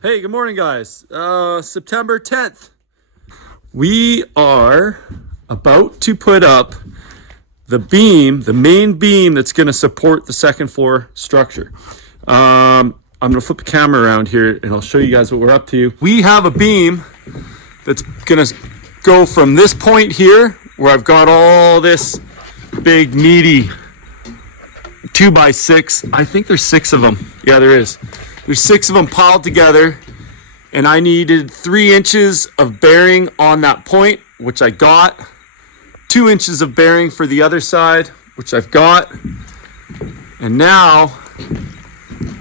Hey, good morning, guys. September 10th. We are about to put up the beam, the main beam that's going to support the second floor structure. I'm going to flip the camera around here and I'll show you guys what we're up to. We have a beam that's going to go from this point here, where I've got all this big, meaty 2x6. I think there's 6 of them. Yeah, there is. There's 6 of them piled together, and I needed 3 inches of bearing on that point, which I got. 2 inches of bearing for the other side, which I've got. And now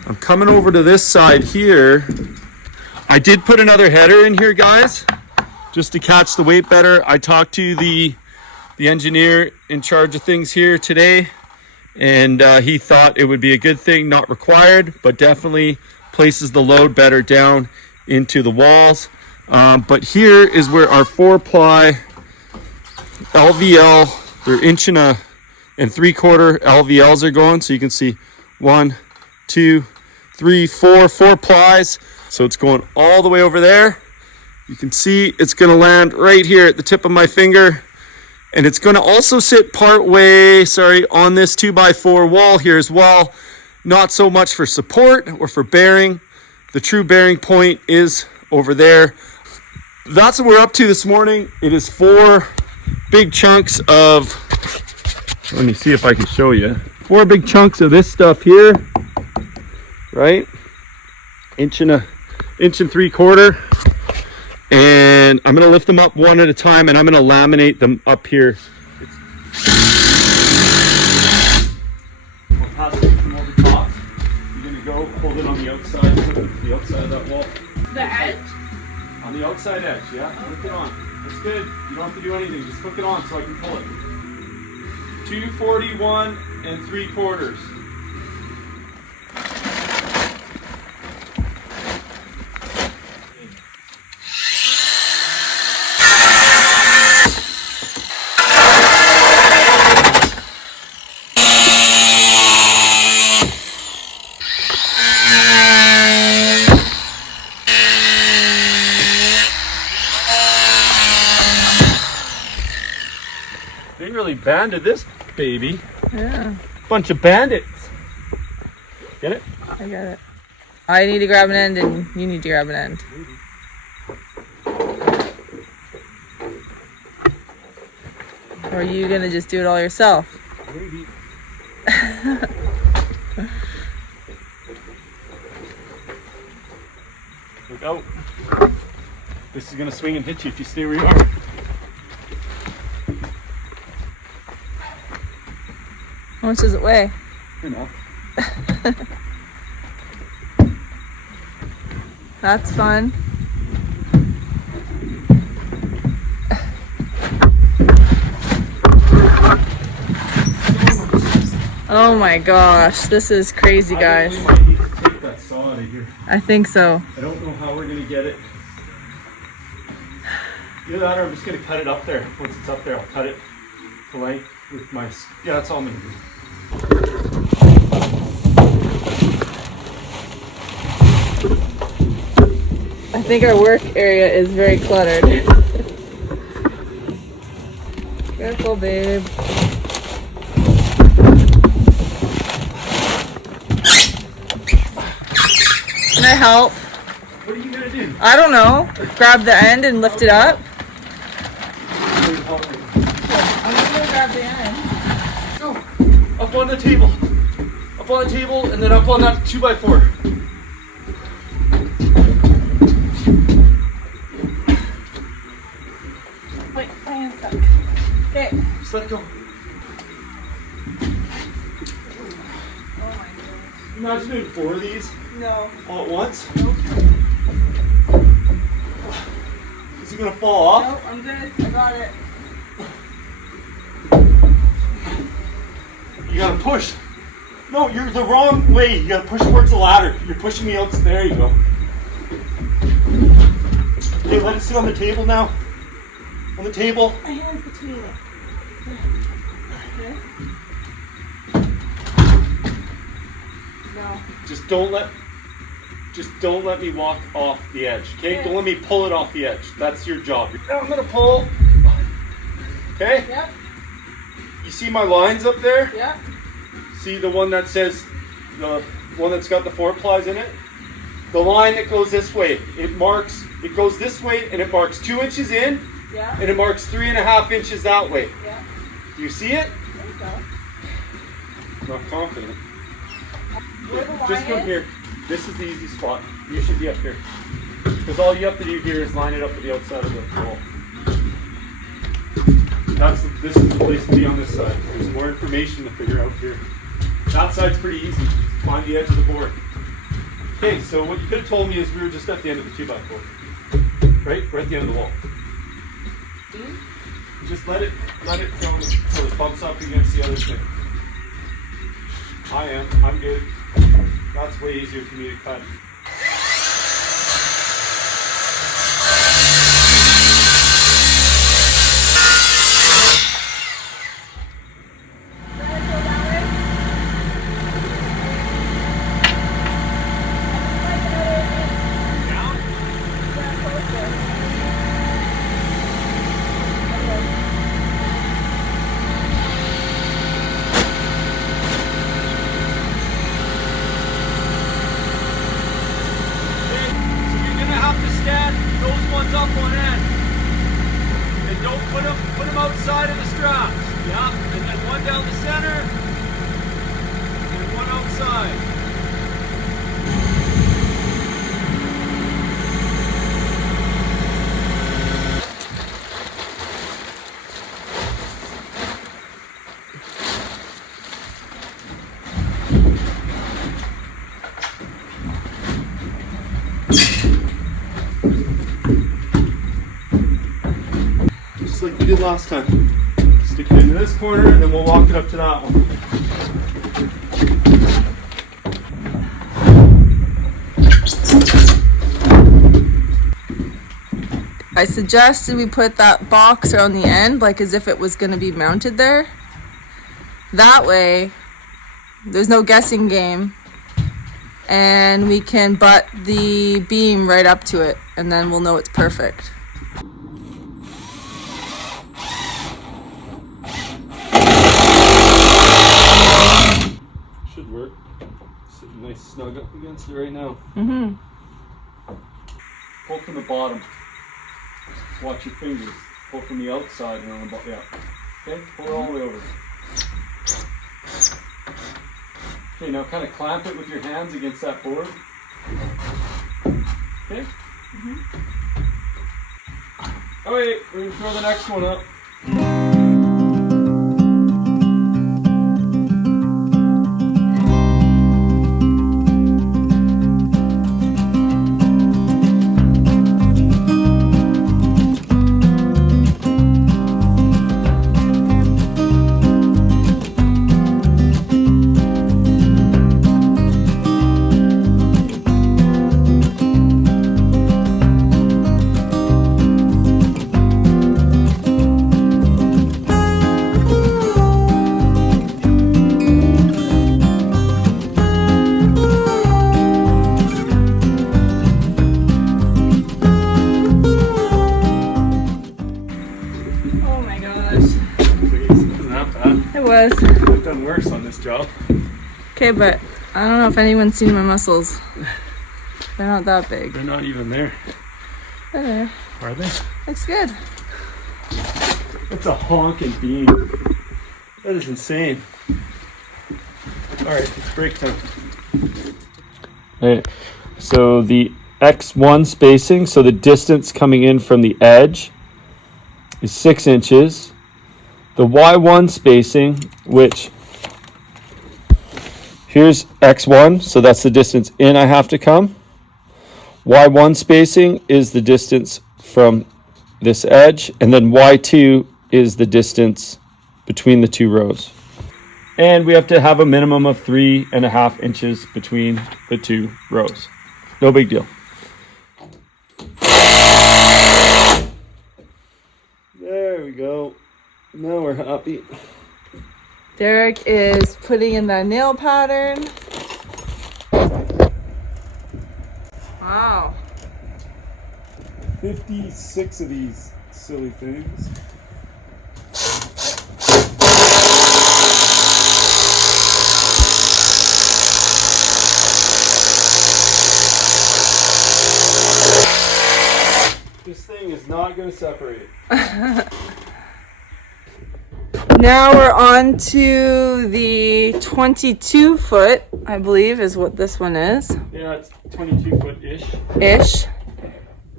I'm coming over to this side here. I did put another header in here, guys, just to catch the weight better. I talked to the engineer in charge of things here today, and he thought it would be a good thing, not required, but definitely places the load better down into the walls. But here is where our 4-ply LVL, they're 1 3/4 LVLs are going. So you can see 1, 2, 3, 4 plies. So it's going all the way over there. You can see it's going to land right here at the tip of my finger. And it's going to also sit part way, on this 2x4 wall here as well. Not so much for support or for bearing. The true bearing point is over there. That's what we're up to this morning. It is 4 big chunks of, let me see if I can show you. 4 big chunks of this stuff here, right? 1 3/4. And I'm gonna lift them up one at a time, and I'm gonna laminate them up here. I'll pass it from over top. You're gonna go hold it on the outside of that wall. The edge? On the outside edge, yeah. Okay. Hook it on. That's good. You don't have to do anything. Just hook it on so I can pull it. 241 3/4. They really banded this baby. Yeah. Bunch of bandits. Get it? I got it. I need to grab an end and you need to grab an end. Or are you gonna just do it all yourself? Maybe. Look out. This is gonna swing and hit you if you stay where you are. How much does it weigh? Enough. That's fun. Oh my gosh, this is crazy, guys. I might need to take that saw out of here. I think so. I don't know how we're gonna get it. Either that or I'm just gonna cut it up there. Once it's up there, I'll cut it to length with my, yeah, that's all I'm gonna do. I think our work area is very cluttered. Careful, babe. Can I help? What are you gonna do? I don't know. Grab the end and lift it up. Help me. I'm just gonna grab the end. Go. Up on the table. Up on the table and then up on that 2x4. Wait, my hand's stuck. Okay. Just let it go. Imagine doing 4 of these No. all at once. Nope. Is it gonna fall off? Nope, I'm good. I got it. You gotta push. No, you're the wrong way. You gotta push towards the ladder. You're pushing me out. There you go. Okay, let it sit on the table now. On the table. My hand's between it. Okay. No. Just don't let Just don't let me walk off the edge, okay? Don't let me pull it off the edge. That's your job. Now I'm gonna pull. Okay? Yep. You see my lines up there? Yep. See the one that says, the one that's got the 4 plies in it? The line that goes this way, it goes this way and it marks 2 inches in, Yeah. and it marks 3.5 inches that way. Yeah. Do you see it? I think so. Not confident. Where the line Just come is? here. This is the easy spot. You should be up here. Because all you have to do here is line it up with the outside of the wall. This is the place to be on this side. There's more information to figure out here. That side's pretty easy. Find the edge of the board. Okay, so what you could have told me is we were just at the end of the 2x4. Right? We're at the end of the wall. Just let it go until it bumps up against the other thing. I'm good. That's way easier for me to cut. Those ones up on end. And don't put them outside of the straps. Yeah. And then one down the center. And one outside. Just like we did last time. Stick it into this corner and then we'll walk it up to that one. I suggested we put that box around the end, like as if it was going to be mounted there. That way, there's no guessing game. And we can butt the beam right up to it, and then we'll know it's perfect. Should work. Sitting nice snug up against it right now. Mm-hmm. Pull from the bottom. Watch your fingers. Pull from the outside and on the bottom. Yeah. Okay, pull it all the way over. Okay, now kind of clamp it with your hands against that board. Okay? Mm-hmm. Oh wait, we're going to throw the next one up. Oh my gosh. Isn't that bad? It was. I've done worse on this job. Okay, but I don't know if anyone's seen my muscles. They're not that big. They're not even there. They're there. Are they? Looks good. That's a honking beam. That is insane. Alright, it's break time. Alright, so the X1 spacing, so the distance coming in from the edge is 6 inches. The Y1 spacing, which here's X1, so that's the distance in I have to come. Y1 spacing is the distance from this edge, and then Y2 is the distance between the two rows. And we have to have a minimum of 3.5 inches between the two rows. No big deal. There we go. Now we're happy. Derek is putting in that nail pattern. 56 of these silly things. This thing is not going to separate. Now we're on to the 22 foot, I believe is what this one is. Yeah, it's 22 foot-ish. Ish.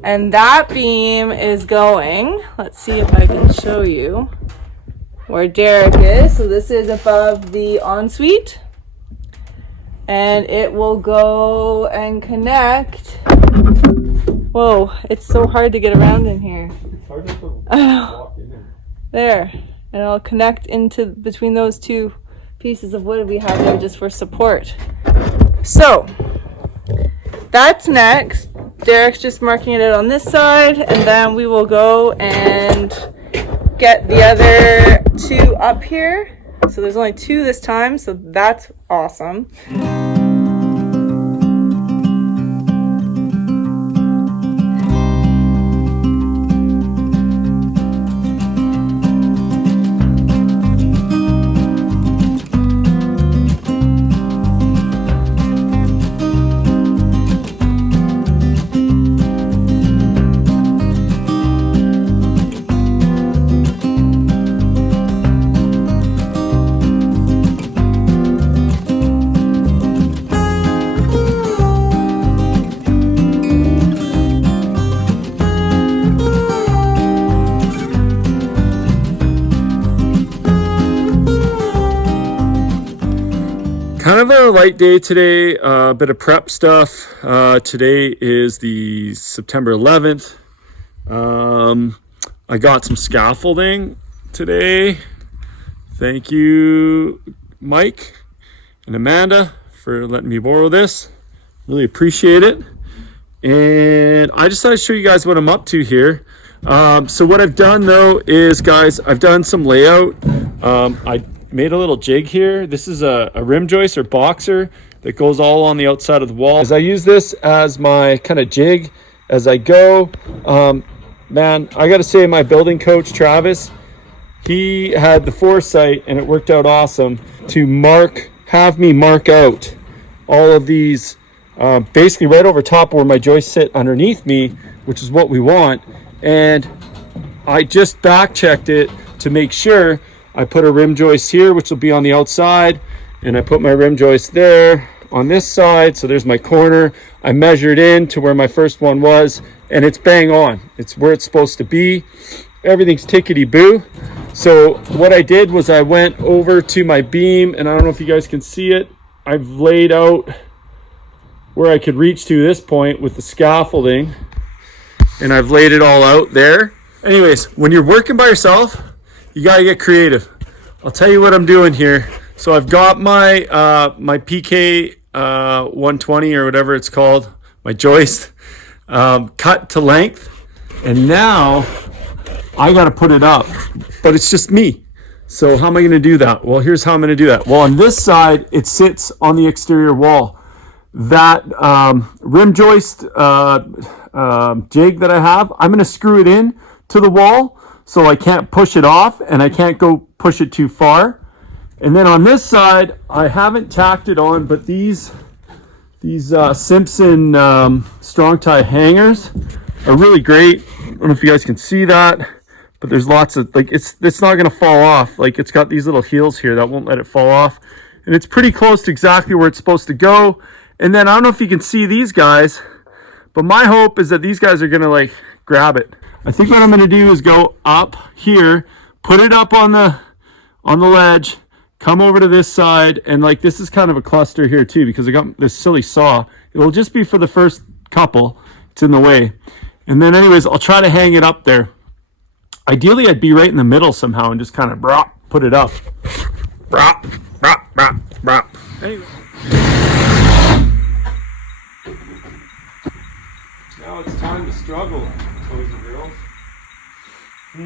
And that beam is going, let's see if I can show you where Derek is. So this is above the ensuite. And it will go and connect. Whoa, it's so hard to get around in here. It's hard to walk in there. There. And it'll connect into between those two pieces of wood we have there just for support. So that's next. Derek's just marking it out on this side, and then we will go and get the other two up here. So there's only two this time, so that's awesome. Kind of a light day today, a bit of prep stuff. Today is the September 11th. I got some scaffolding today. Thank you, Mike and Amanda, for letting me borrow this. Really appreciate it. And I just thought I'd show you guys what I'm up to here. So what I've done though is, guys, I've done some layout. I made a little jig here. This is a rim joist or boxer that goes all on the outside of the wall. As I use this as my kind of jig as I go, man, I gotta say, my building coach, Travis, he had the foresight, and it worked out awesome, to have me mark out all of these, basically right over top where my joists sit underneath me, which is what we want. And I just back checked it to make sure. I put a rim joist here, which will be on the outside, and I put my rim joist there on this side. So there's my corner. I measured in to where my first one was, and it's bang on. It's where it's supposed to be. Everything's tickety-boo. So what I did was I went over to my beam, and I don't know if you guys can see it. I've laid out where I could reach to this point with the scaffolding, and I've laid it all out there. Anyways, when you're working by yourself, you gotta get creative. I'll tell you what I'm doing here. So I've got my my PK 120 or whatever it's called, my joist, cut to length, and now I gotta put it up. But it's just me. So how am I gonna do that? Well, here's how I'm gonna do that. Well, on this side, it sits on the exterior wall. That rim joist jig that I have, I'm gonna screw it in to the wall, so I can't push it off, and I can't go push it too far. And then on this side, I haven't tacked it on, but these Simpson strong tie hangers are really great. I don't know if you guys can see that, but there's lots of, like, it's not gonna fall off. Like, it's got these little heels here that won't let it fall off. And it's pretty close to exactly where it's supposed to go. And then I don't know if you can see these guys, but my hope is that these guys are gonna like grab it. I think what I'm going to do is go up here, put it up on the ledge, come over to this side, and like this is kind of a cluster here too, because I got this silly saw. It will just be for the first couple. It's in the way. And then anyways, I'll try to hang it up there. Ideally, I'd be right in the middle somehow and just kind of put it up. Anyway. Now it's time to struggle, boys and girls. All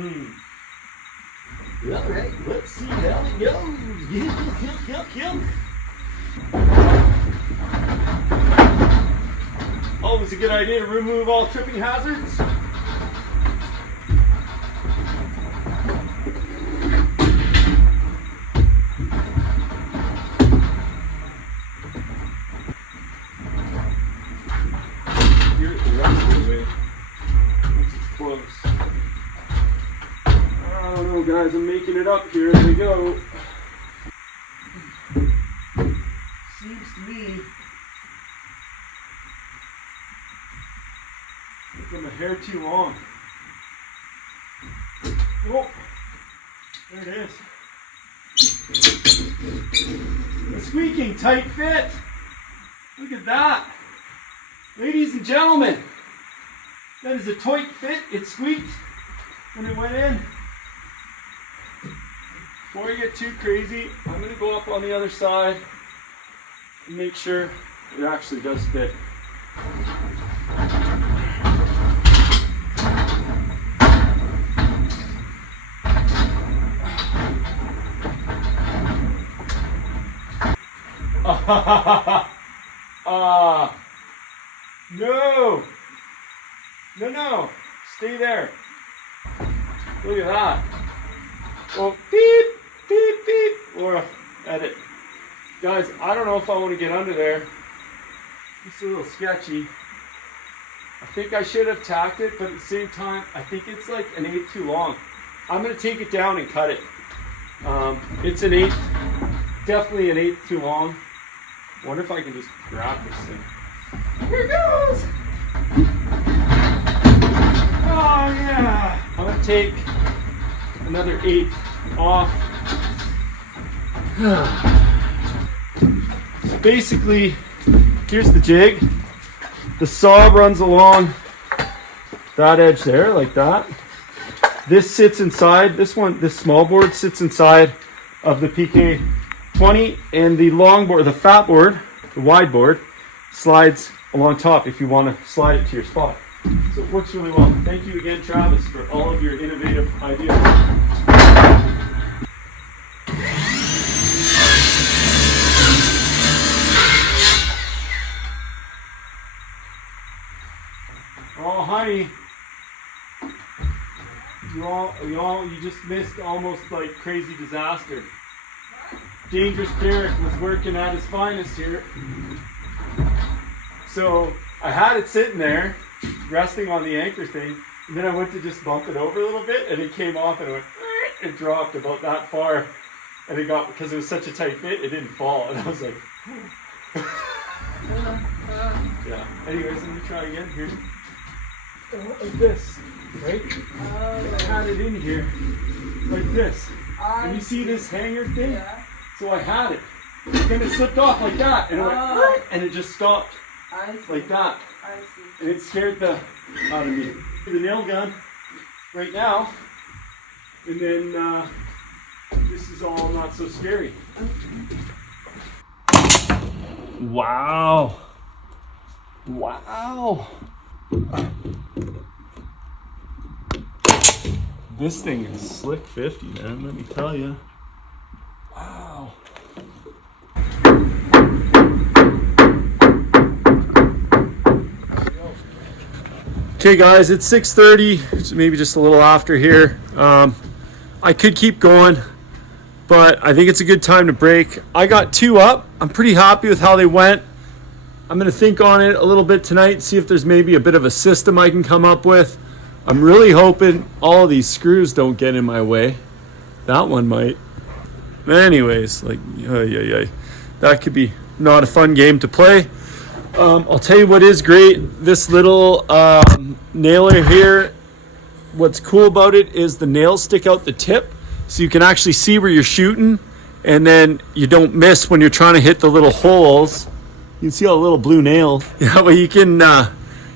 right, let's see how it goes. Always a good idea to remove all tripping hazards. hear it the rest of the way once it's close. I don't know, guys. I'm making it up here as we go. Seems to me like my hair too long. Oh, there it is. A squeaking tight fit. Look at that. Ladies and gentlemen, that is a tight fit. It squeaked when it went in. Before I get too crazy, I'm going to go up on the other side and make sure it actually does fit. No! No, stay there. Look at that. Oh, beep, beep, beep, or edit. Guys, I don't know if I want to get under there. It's a little sketchy. I think I should have tacked it, but at the same time, I think it's like an eighth too long. I'm going to take it down and cut it. It's an eighth, definitely an eighth too long. Wonder if I can just grab this thing. Here it goes! Oh yeah! I'm going to take another eighth off. So basically, here's the jig. The saw runs along that edge there, like that. This sits inside, this small board sits inside of the PK20, and the long board, the fat board, the wide board, slides along top if you want to slide it to your spot. So it works really well. Thank you again, Travis, for all of your innovative ideas. Oh, honey. You just missed almost like crazy disaster. Dangerous Derreck was working at his finest here. So I had it sitting there, resting on the anchor thing, and then I went to just bump it over a little bit, and it came off and it went, it dropped about that far, and it got, because it was such a tight fit, it didn't fall, and I was like, yeah. Anyways, let me try again here. Like this, right? I had it in here, like this. And you see this hanger thing? Yeah. So I had it. Then it slipped off like that, and it went, and it just stopped. Like that. I see. And it scared the out of me. The nail gun right now, and then this is all not so scary. Wow. Wow. This thing is slick 50, man, let me tell you. Wow. Okay guys, it's 6:30, so maybe just a little after here. I could keep going, but I think it's a good time to break. I got 2 up. I'm pretty happy with how they went. I'm gonna think on it a little bit tonight, see if there's maybe a bit of a system I can come up with. I'm really hoping all of these screws don't get in my way. That one might. Anyways, like, that could be not a fun game to play. I'll tell you what is great. This little nailer here, what's cool about it is the nails stick out the tip, so you can actually see where you're shooting, and then you don't miss when you're trying to hit the little holes. You can see all the little blue nails. That way you can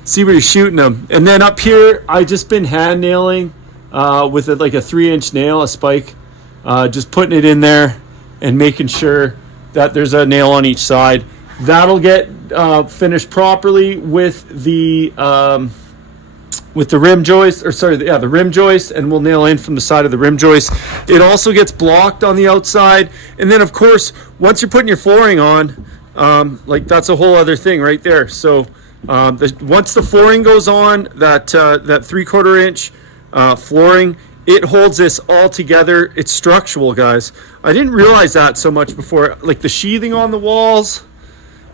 see where you're shooting them. And then up here, I just been hand nailing with like a 3-inch nail, a spike, just putting it in there and making sure that there's a nail on each side. That'll get finished properly with the rim joist, the rim joist, and we'll nail in from the side of the rim joist. It also gets blocked on the outside, and then of course, once you're putting your flooring on, like that's a whole other thing right there. So once the flooring goes on, that 3/4 inch flooring, it holds this all together. It's structural, guys. I didn't realize that so much before. Like the sheathing on the walls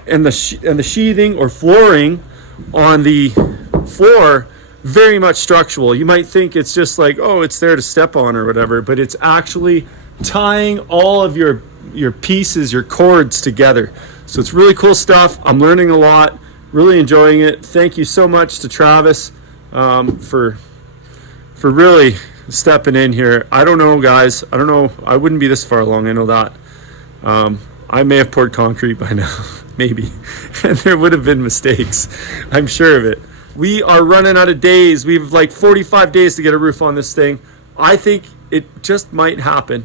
and the sheathing or flooring on the floor, very much structural. You might think it's just like, oh, it's there to step on or whatever, but it's actually tying all of your pieces, your cords together. So it's really cool stuff. I'm learning a lot, really enjoying it. Thank you so much to Travis for really stepping in here. I don't know, guys. I don't know. I wouldn't be this far along. I know that. I may have poured concrete by now, maybe. And there would have been mistakes. I'm sure of it. We are running out of days. We have like 45 days to get a roof on this thing. I think it just might happen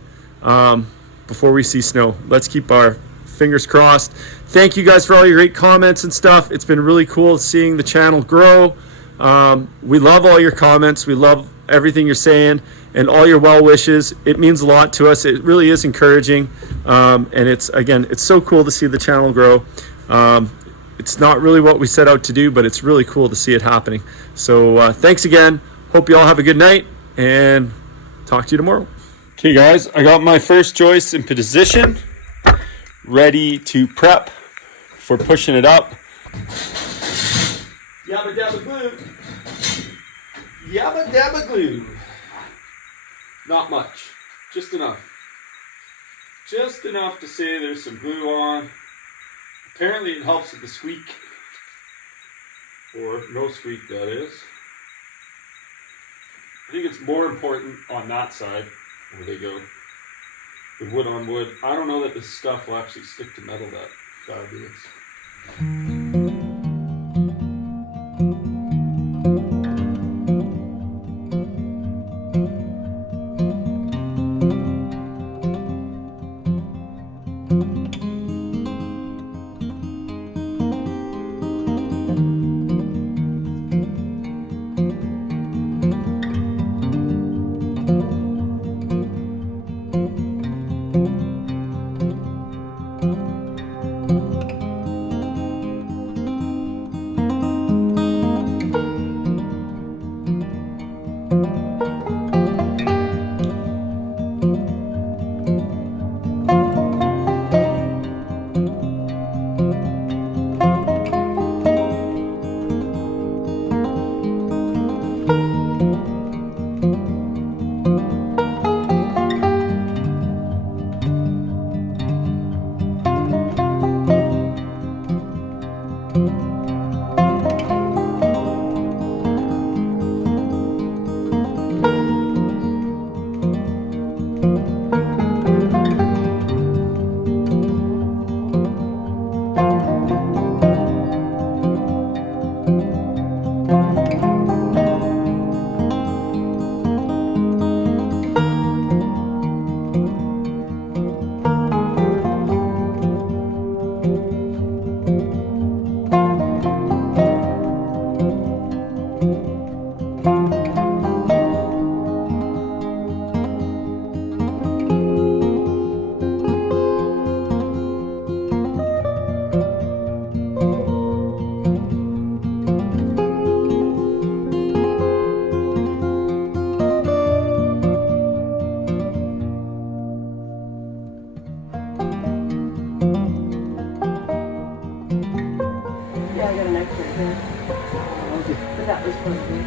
before we see snow. Let's keep our fingers crossed. Thank you guys for all your great comments and stuff. It's been really cool seeing the channel grow. We love all your comments. We love everything you're saying and all your well wishes. It means a lot to us. It really is encouraging. And it's so cool to see the channel grow. It's not really what we set out to do, but it's really cool to see it happening. So thanks again. Hope you all have a good night and talk to you tomorrow. Okay guys, I got my first joist in position, ready to prep for pushing it up. Yabba dabba glue. Yabba dabba glue. Not much, just enough. Just enough to say there's some glue on. Apparently it helps with the squeak. Or no squeak, that is. I think it's more important on that side, where they go. The wood on wood. I don't know that this stuff will actually stick to metal that fabulous.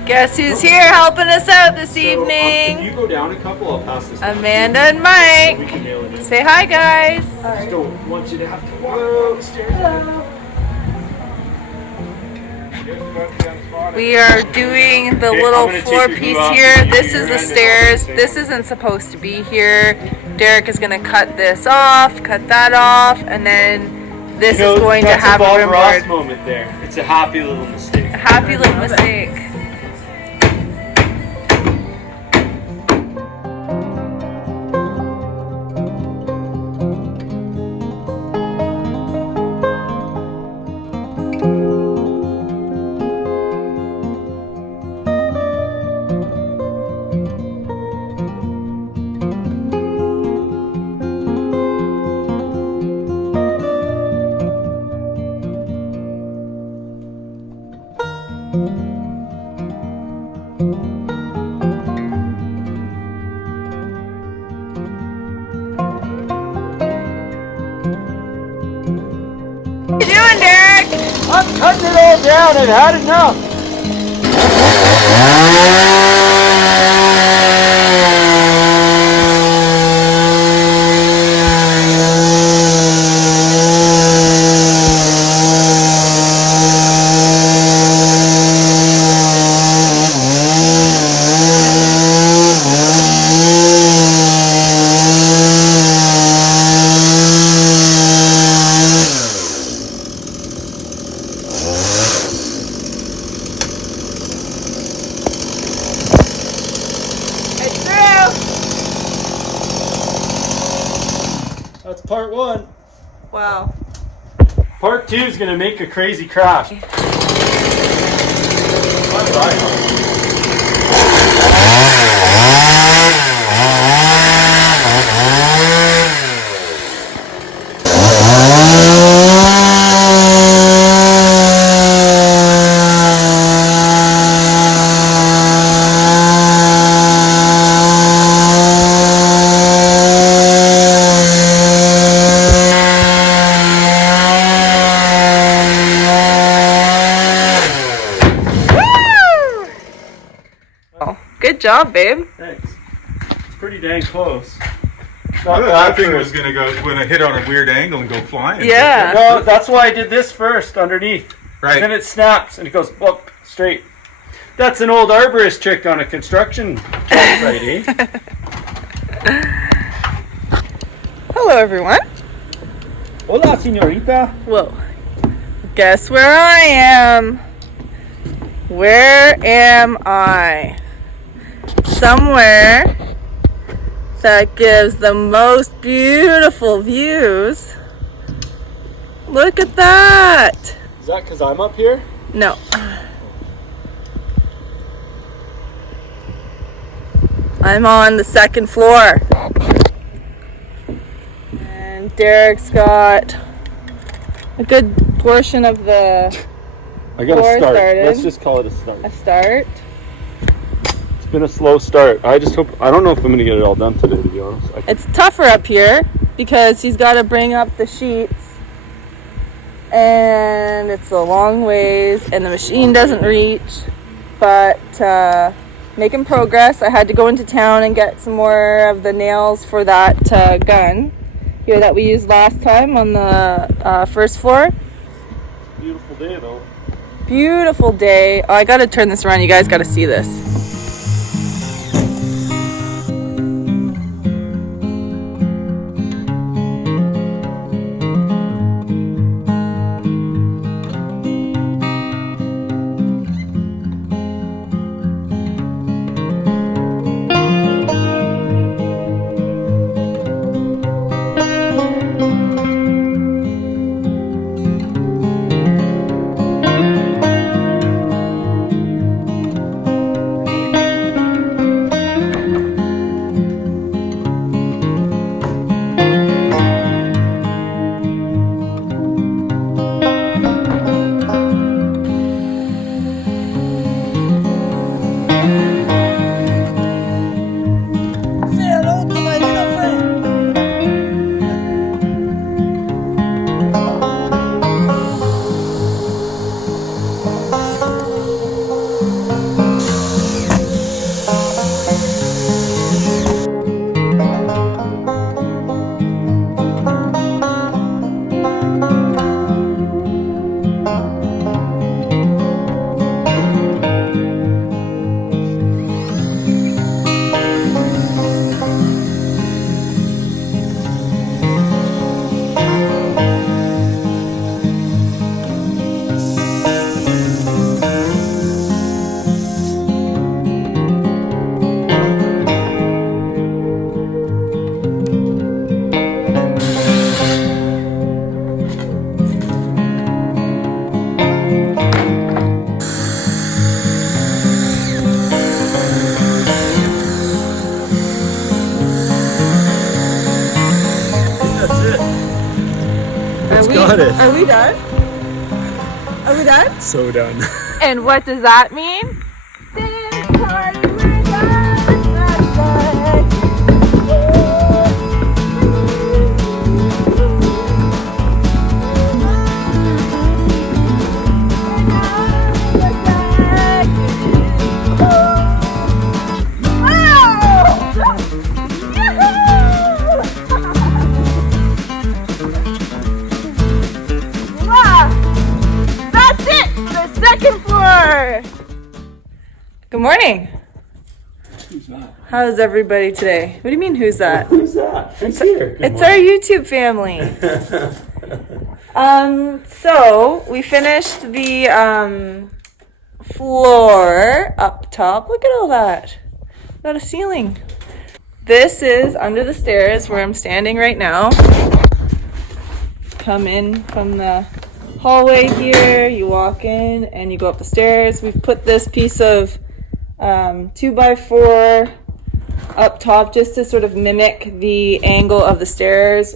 Guess who's here helping us out this evening? If you go down a couple, I'll pass this down. Amanda and Mike. We can nail it in. Say hi, guys. I just don't want you to have to walk up the stairs. Hello. We are doing the little floor piece here. This is the stairs. This isn't supposed to be here. Derek is going to cut this off, cut that off, and then this is going to have a rimboard. Moment there. It's a happy little mistake. A happy little mistake. I'm cutting it all down. down. I've had enough. That's part 1. Wow. Part 2 is gonna make a crazy crash. Good job, babe. Thanks. It's pretty dang close. That thing was gonna hit on a weird angle and go flying. Yeah. No, that's why I did this first underneath. Right. Then it snaps and it goes up straight. That's an old arborist trick on a construction job site, eh? Hello, everyone. Hola, señorita. Whoa. Guess where I am? Where am I? Somewhere that gives the most beautiful views. Look at that. Is that because I'm up here? No. I'm on the 2nd floor. And Derreck's got a good portion of the I got floor a start. started. Let's just call it a start. A start. It's been a slow start. I don't know if I'm going to get it all done today, to be honest. It's tougher up here because he's got to bring up the sheets. And it's a long ways and the machine doesn't reach. But making progress. I had to go into town and get some more of the nails for that gun here that we used last time on the 1st floor. Beautiful day, though. Beautiful day. Oh, I gotta turn this around. You guys gotta see this. Got it. Are we done? Are we done? So done. And what does that mean? This party we're done. That's right. Good morning. Who's that? How's everybody today? What do you mean, who's that? Who's that? It's here. It's our YouTube family. So we finished the floor up top. Look at all that. Got a ceiling. This is under the stairs where I'm standing right now. Come in from the hallway here, you walk in and you go up the stairs. We've put this piece of 2x4 up top just to sort of mimic the angle of the stairs.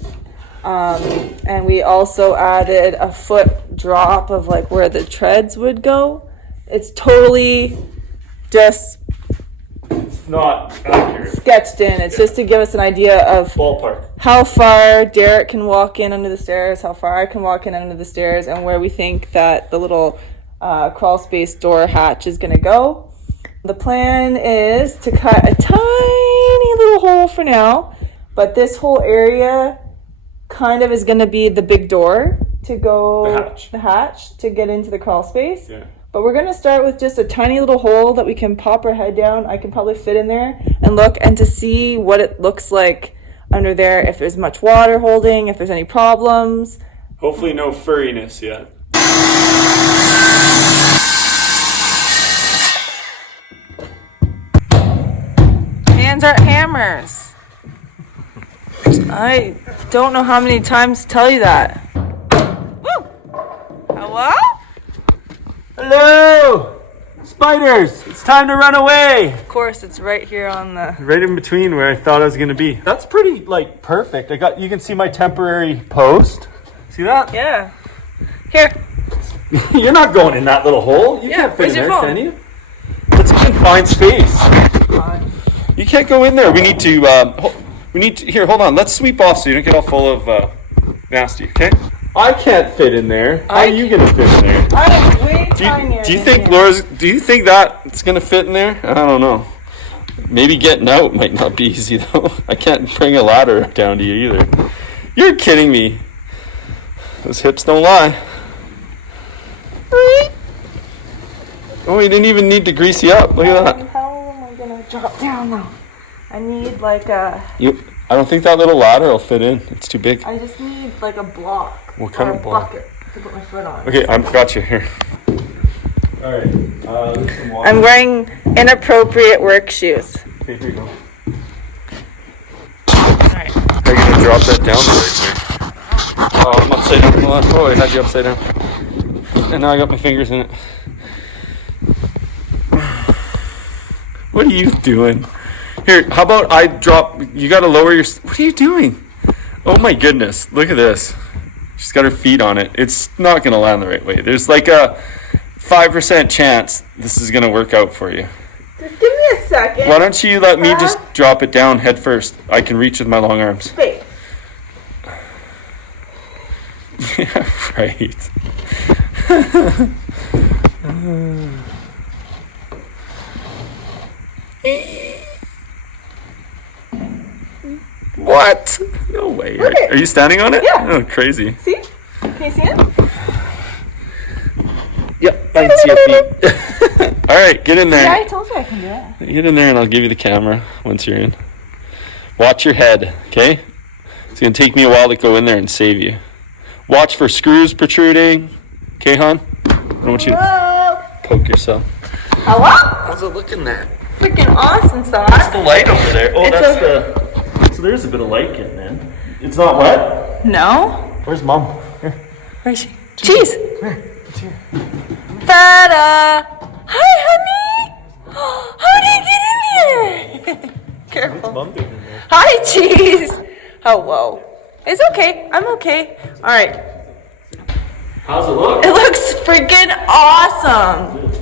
And we also added a foot drop of like where the treads would go. It's totally just Not accurate. sketched in. It's just to give us an idea of Ballpark. how far Derek can walk in under the stairs, how far I can walk in under the stairs, and where we think that the little crawl space door hatch is going to go. The plan is to cut a tiny little hole for now, but this whole area kind of is going to be the big door to go, the hatch to get into the crawl space. Yeah. But we're going to start with just a tiny little hole that we can pop our head down. I can probably fit in there and look and to see what it looks like under there, if there's much water holding, if there's any problems. Hopefully no furriness yet. Hands aren't hammers. I don't know how many times to tell you that. Woo! Hello? Hello! Spiders! It's time to run away! Of course, it's right here on the... Right in between where I thought I was gonna be. That's pretty, like, perfect. You can see my temporary post. See that? Yeah. Here. You're not going in that little hole. You can't fit where's in your there, phone? can you? It's a confined space. You can't go in there. We need to, here, hold on. Let's sweep off so you don't get all full of nasty, okay? I can't fit in there. How are you gonna fit in there? I'm way tinier. Do you think do you think that it's gonna fit in there? I don't know. Maybe getting out might not be easy though. I can't bring a ladder down to you either. You're kidding me. Those hips don't lie. Oh, you didn't even need to grease you up. Look at that. How am I gonna drop down though? I need like a... I don't think that little ladder will fit in. It's too big. I just need like a block. What kind of block? Bucket to put my foot on. Okay, I've got you here. All right. There's some water. I'm wearing inappropriate work shoes. Okay, here you go. Alright. Are you gonna drop that down right here? Oh, I'm upside down. Hold on. Oh, I had you upside down. And now I got my fingers in it. What are you doing? Here, how about I drop... You gotta lower your... What are you doing? Oh my goodness. Look at this. She's got her feet on it. It's not gonna land the right way. There's like a 5% chance this is gonna work out for you. Just give me a second. Why don't you let me just drop it down head first? I can reach with my long arms. Wait. Yeah, right. What? No way. Are you standing on it? Yeah. Oh, crazy. See? Can you see it? Yep, I can see your feet. All right, get in there. Yeah, I told you I can do it. Get in there and I'll give you the camera once you're in. Watch your head, okay? It's going to take me a while to go in there and save you. Watch for screws protruding. Okay, hon? I don't want you to poke yourself. Hello? How's it looking there? Freaking awesome sauce. The light over there. Oh, It's that's the... So there's a bit of light getting in. It's not wet? No? Where's Mom? Here. Where's she? Cheese! Come here. It's here. Ta-da! Hi, honey! How did you get in here? Careful. What's Mom doing in there? Hi, Cheese! Oh, whoa. It's okay. I'm okay. All right. How's it look? It looks freaking awesome.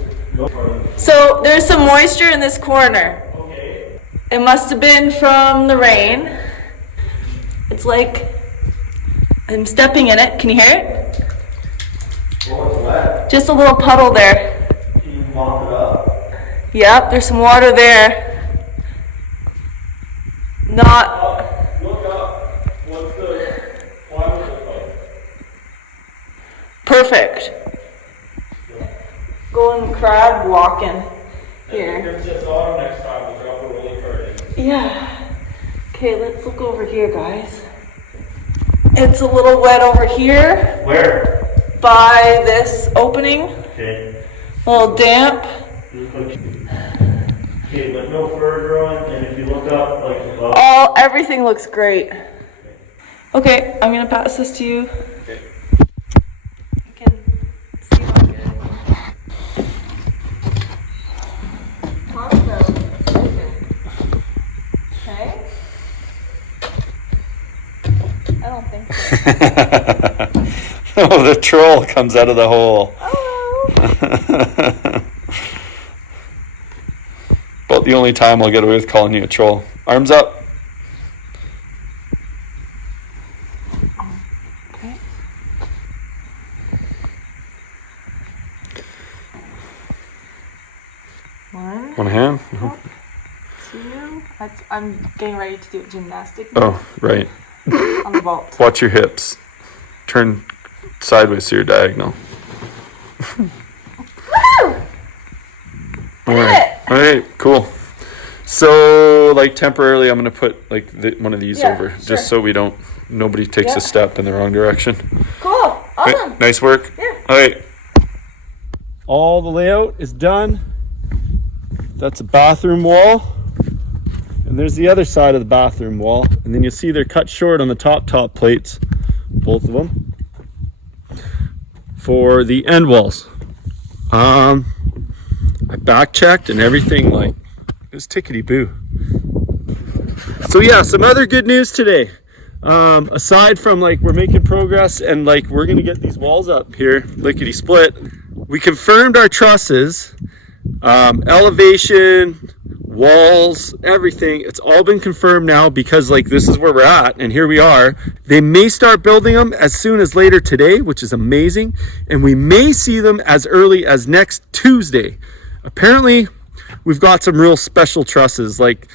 So there's some moisture in this corner. Okay. It must have been from the rain. It's like I'm stepping in it. Can you hear it? Well, it's wet. Just a little puddle there. Can you mop it up? Yep, there's some water there. Not... Look up. What's the water look like? Perfect. Going crab walking. Here. Just autumn next time, we'll drop a roller cart in. Yeah. Okay, let's look over here, guys. It's a little wet over here. Where? By this opening. Okay. A little damp. Okay, but no fur growing, and if you look up, like above. Everything looks great. Okay, I'm gonna pass this to you. Okay. You can see how good. Talk about precision. Okay. I don't think so. Oh, the troll comes out of the hole. Hello. About the only time I'll get away with calling you a troll. Arms up. Okay. One hand. Two. I'm getting ready to do gymnastics Oh, right. on the vault. Watch your hips. Turn sideways so you're diagonal. All right. All right. Cool. So, like temporarily, I'm gonna put like one of these over, sure. just so nobody takes a step in the wrong direction. Cool. Awesome. Nice work. Yeah. All right. All the layout is done. That's a bathroom wall. And there's the other side of the bathroom wall. And then you see they're cut short on the top plates, both of them, for the end walls. I back checked and everything, like, it was tickety-boo. So yeah, some other good news today. Aside from like we're making progress and like we're gonna get these walls up here, lickety split. We confirmed our trusses, elevation, walls, everything. It's all been confirmed now because like this is where we're at and here we are. They may start building them as soon as later today, which is amazing. And we may see them as early as next Tuesday. Apparently we've got some real special trusses. Like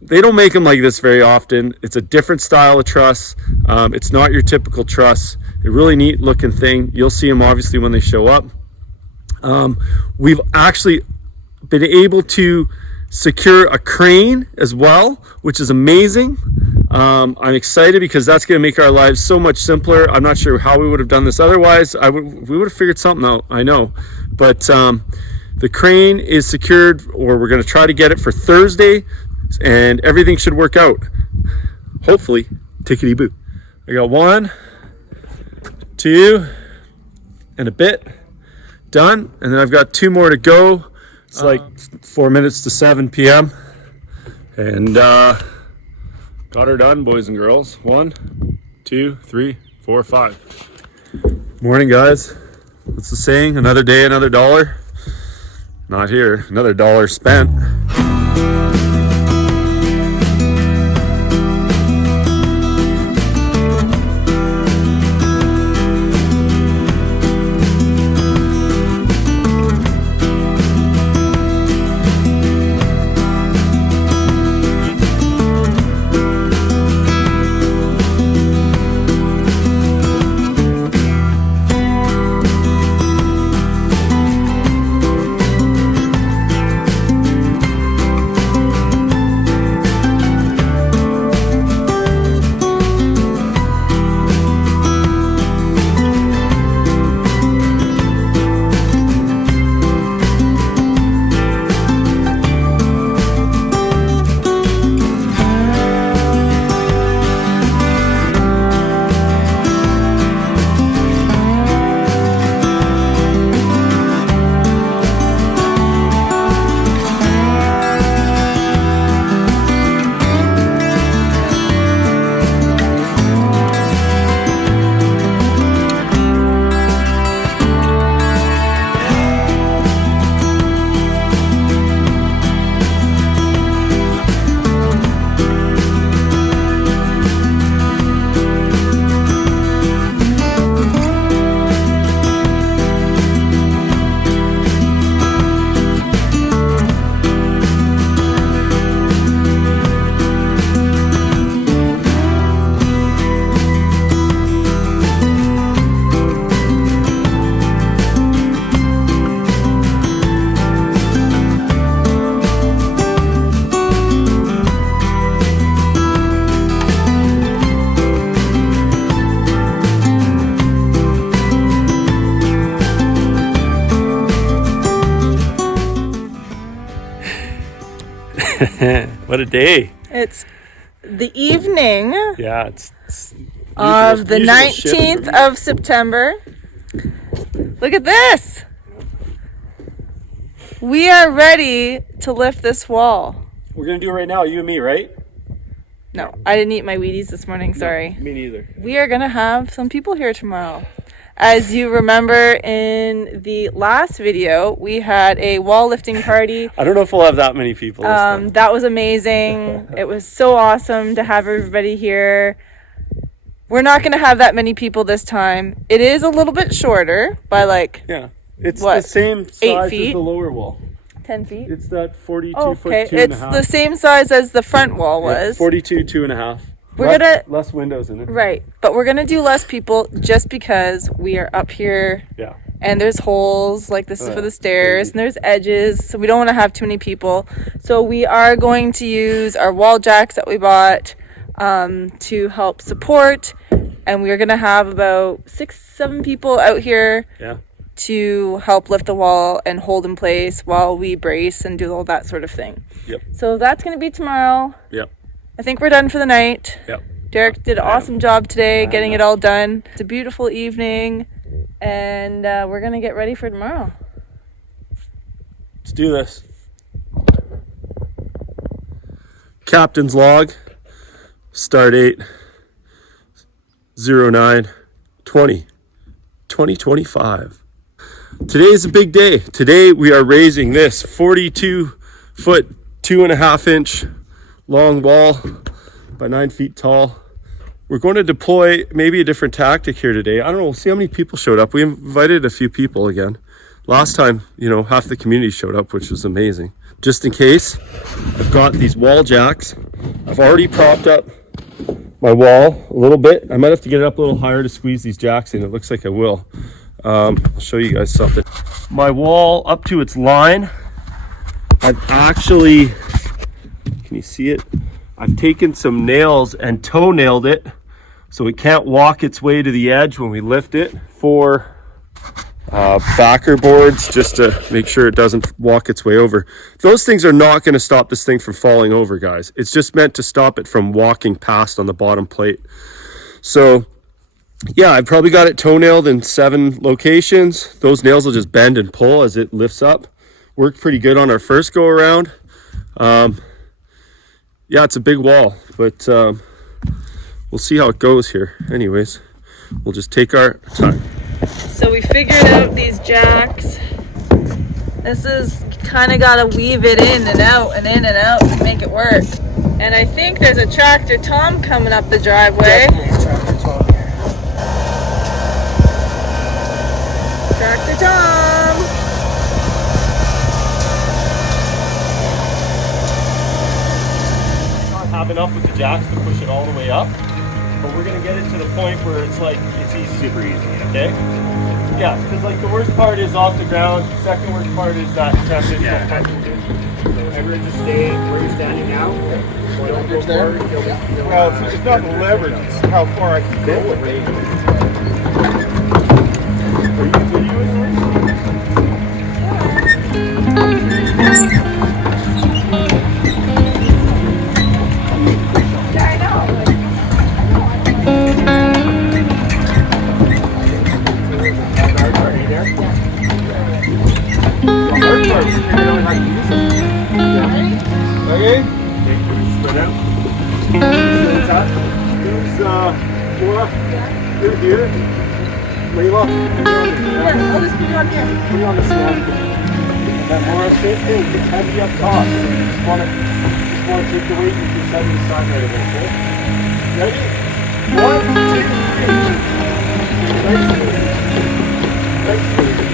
they don't make them like this very often. It's a different style of truss. It's not your typical truss. A really neat looking thing. You'll see them obviously when they show up. We've actually been able to secure a crane as well, which is amazing. I'm excited because that's going to make our lives so much simpler. I'm not sure how we would have done this otherwise. We would have figured something out, I know. But the crane is secured, or we're going to try to get it for Thursday, and everything should work out. Hopefully, tickety-boo. I got 1, 2, and a bit done, and then I've got 2 more to go. It's like 4 minutes to 7 p.m. and got her done, boys and girls. 1, 2, 3, 4, 5. Morning, guys. What's the saying? Another day, another dollar. Not here. Another dollar spent. What a day. It's the evening Yeah, it's of the usual shift for 19th me. of September. Look at this. We are ready to lift this wall. We're gonna do it right now, you and me, right? No, I didn't eat my Wheaties this morning, sorry. Me neither. We are gonna have some people here tomorrow. As you remember in the last video, we had a wall lifting party. I don't know if we'll have that many people this time. That was amazing. It was so awesome to have everybody here. We're not gonna have that many people this time. It is a little bit shorter by like Yeah. It's what, the same 8 size as feet? the lower wall. 10 feet. It's that 42 Okay, foot 2.5. it's the same size as the front wall was. 42 2.5. We're gonna less windows in it. right, but we're gonna do less people just because we are up here Yeah. and there's holes, like this is for yeah, the stairs, crazy. and there's edges, so we don't want to have too many people. So we are going to use our wall jacks that we bought to help support, and we are gonna have about 6-7 people out here Yeah. to help lift the wall and hold in place while we brace and do all that sort of thing. Yep. So that's gonna be tomorrow. Yep. I think we're done for the night. Yep. Derek did an awesome job today getting it all done. It's a beautiful evening, and we're gonna get ready for tomorrow. Let's do this. Captain's log. Start date 09/20/2025. Today is a big day. Today we are raising this 42 foot 2.5 inch long wall by 9 feet tall. We're going to deploy maybe a different tactic here today. I don't know, we'll see how many people showed up. We invited a few people again. Last time, half the community showed up, which was amazing. Just in case, I've got these wall jacks. I've already propped up my wall a little bit. I might have to get it up a little higher to squeeze these jacks in. It looks like I will. I'll show you guys something. My wall up to its line, I've actually, can you see it? I've taken some nails and toe nailed it so it can't walk its way to the edge when we lift it. For backer boards, just to make sure it doesn't walk its way over. Those things are not going to stop this thing from falling over, guys. It's just meant to stop it from walking past on the bottom plate. So yeah, I've probably got it toe nailed in 7 locations. Those nails will just bend and pull as it lifts up. Worked pretty good on our first go around. Yeah, it's a big wall, but we'll see how it goes here. Anyways, we'll just take our time. So we figured out these jacks. This is kind of got to weave it in and out and in and out to make it work. And I think there's a tractor Tom coming up the driveway. Tractor Tom! Not have enough with the jacks to push it all the way up, but we're gonna get it to the point where it's like it's easy, super easy. Okay? Yeah, because like the worst part is off the ground. The second worst part is that transition. Yeah. So everyone just stay where you're standing now. Don't go forward. Well, it's not the leverage, it's how far I can go with it. Are you videoing this? Okay? Spread out. Who's Laura? You're here. Layla? I'll just put it on here. Put it on the stand. That Laura sit in, it's heavy up top. So you just want to take the weight and you can set it aside right away, okay? Ready? 1, 2, 3. Nice and easy. Nice and easy.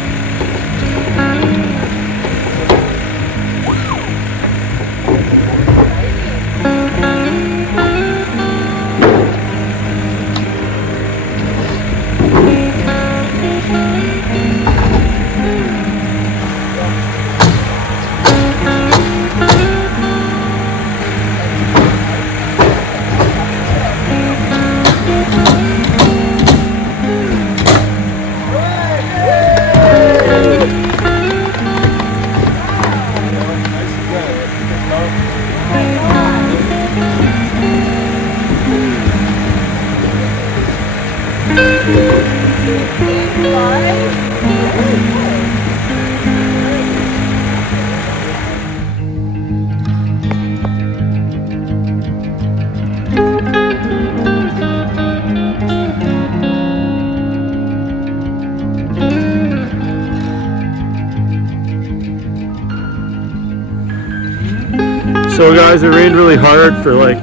So guys, it rained really hard for like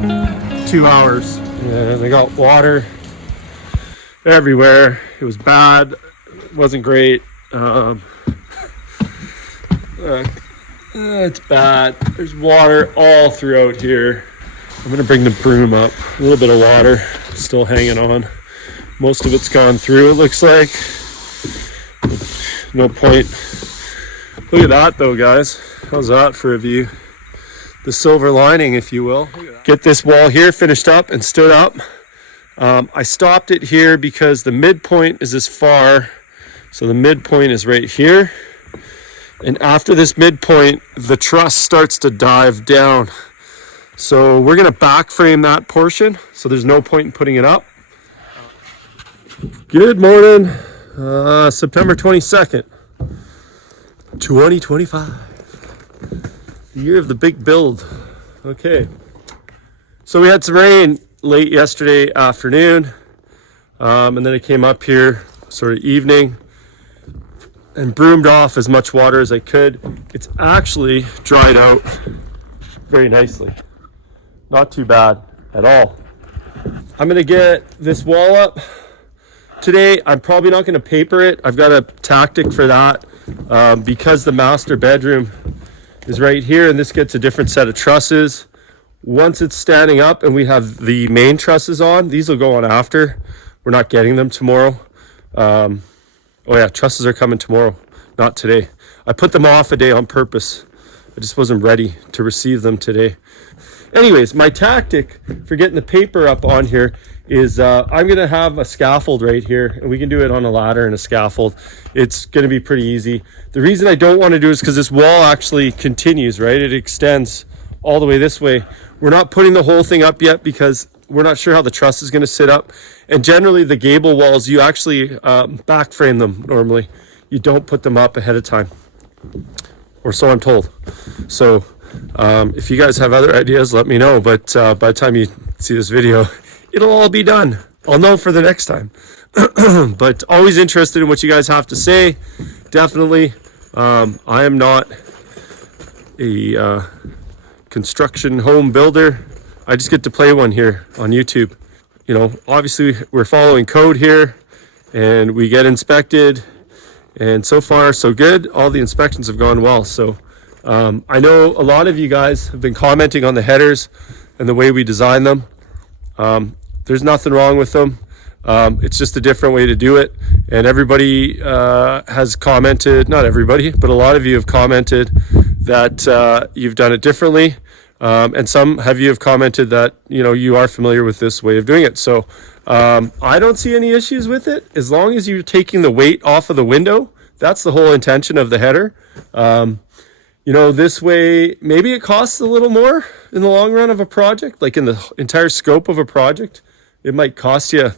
2 hours and I got water everywhere. It was bad. It wasn't great. It's bad. There's water all throughout here. I'm gonna bring the broom up. A little bit of water still hanging on. Most of it's gone through, it looks like. No point. Look at that though, guys. How's that for a view? The silver lining, if you will. Get this wall here finished up and stood up. I stopped it here because the midpoint is this far. So the midpoint is right here. And after this midpoint, the truss starts to dive down. So we're gonna back frame that portion. So there's no point in putting it up. Good morning, September 22nd, 2025. The year of the big build. Okay. So we had some rain late yesterday afternoon. And then it came up here sort of evening and broomed off as much water as I could. It's actually dried out very nicely. Not too bad at all. I'm gonna get this wall up today. I'm probably not gonna paper it. I've got a tactic for that because the master bedroom is right here and this gets a different set of trusses. Once it's standing up and we have the main trusses on, these will go on after. We're not getting them tomorrow. Oh yeah, trusses are coming tomorrow, not today. I put them off a day on purpose. I just wasn't ready to receive them today. Anyways, my tactic for getting the paper up on here is I'm gonna have a scaffold right here and we can do it on a ladder and a scaffold. It's gonna be pretty easy. The reason I don't wanna do it is because this wall actually continues, right? It extends all the way this way. We're not putting the whole thing up yet because we're not sure how the truss is gonna sit up. And generally the gable walls, you actually back frame them normally. You don't put them up ahead of time, or so I'm told. So if you guys have other ideas, let me know. But by the time you see this video, it'll all be done. I'll know for the next time. But always interested in what you guys have to say. Definitely. I am not a construction home builder. I just get to play one here on YouTube. You know, obviously we're following code here and we get inspected, and so far so good. All the inspections have gone well. So I know a lot of you guys have been commenting on the headers and the way we design them. There's nothing wrong with them. It's just a different way to do it. And everybody has commented, not everybody, but a lot of you have commented that you've done it differently. And some of you have commented that, you know, you are familiar with this way of doing it. So I don't see any issues with it. As long as you're taking the weight off of the window, that's the whole intention of the header. You know, this way, maybe it costs a little more in the long run of a project, like in the entire scope of a project. It might cost you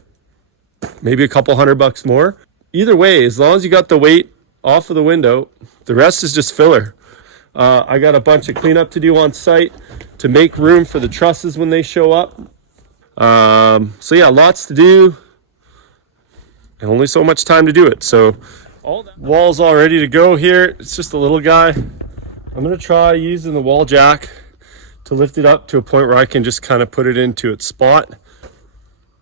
maybe a couple $100 more. Either way, as long as you got the weight off of the window, the rest is just filler. I got a bunch of cleanup to do on site to make room for the trusses when they show up. So yeah, lots to do and only so much time to do it. So all that wall's all ready to go here. It's just a little guy. I'm gonna try using the wall jack to lift it up to a point where I can just kind of put it into its spot.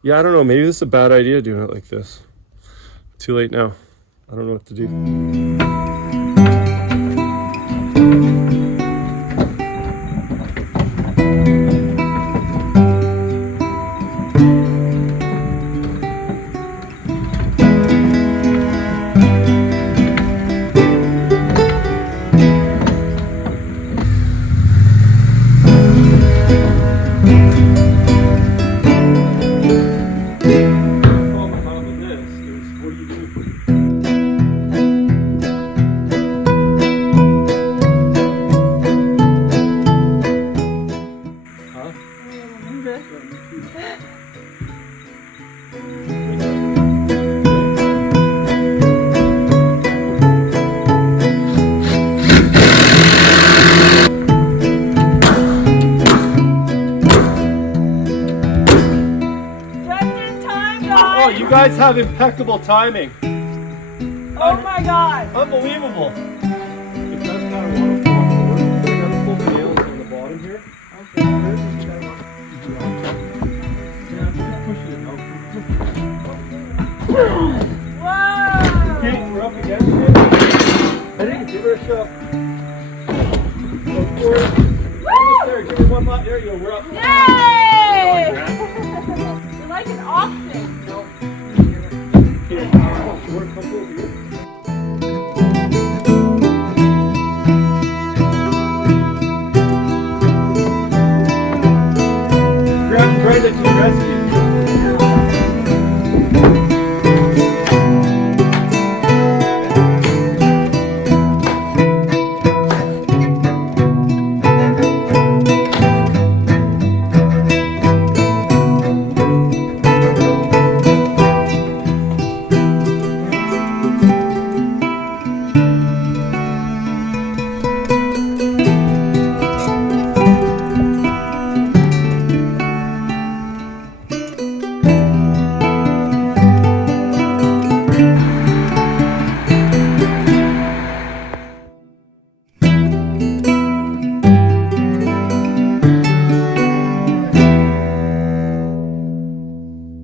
Yeah, I don't know, maybe this is a bad idea doing it like this. Too late now. I don't know what to do. You guys have impeccable timing. Oh my god! Unbelievable. It does kind of want to fall forward. I gotta pull the nails on the bottom here. come up. There you go. We're up.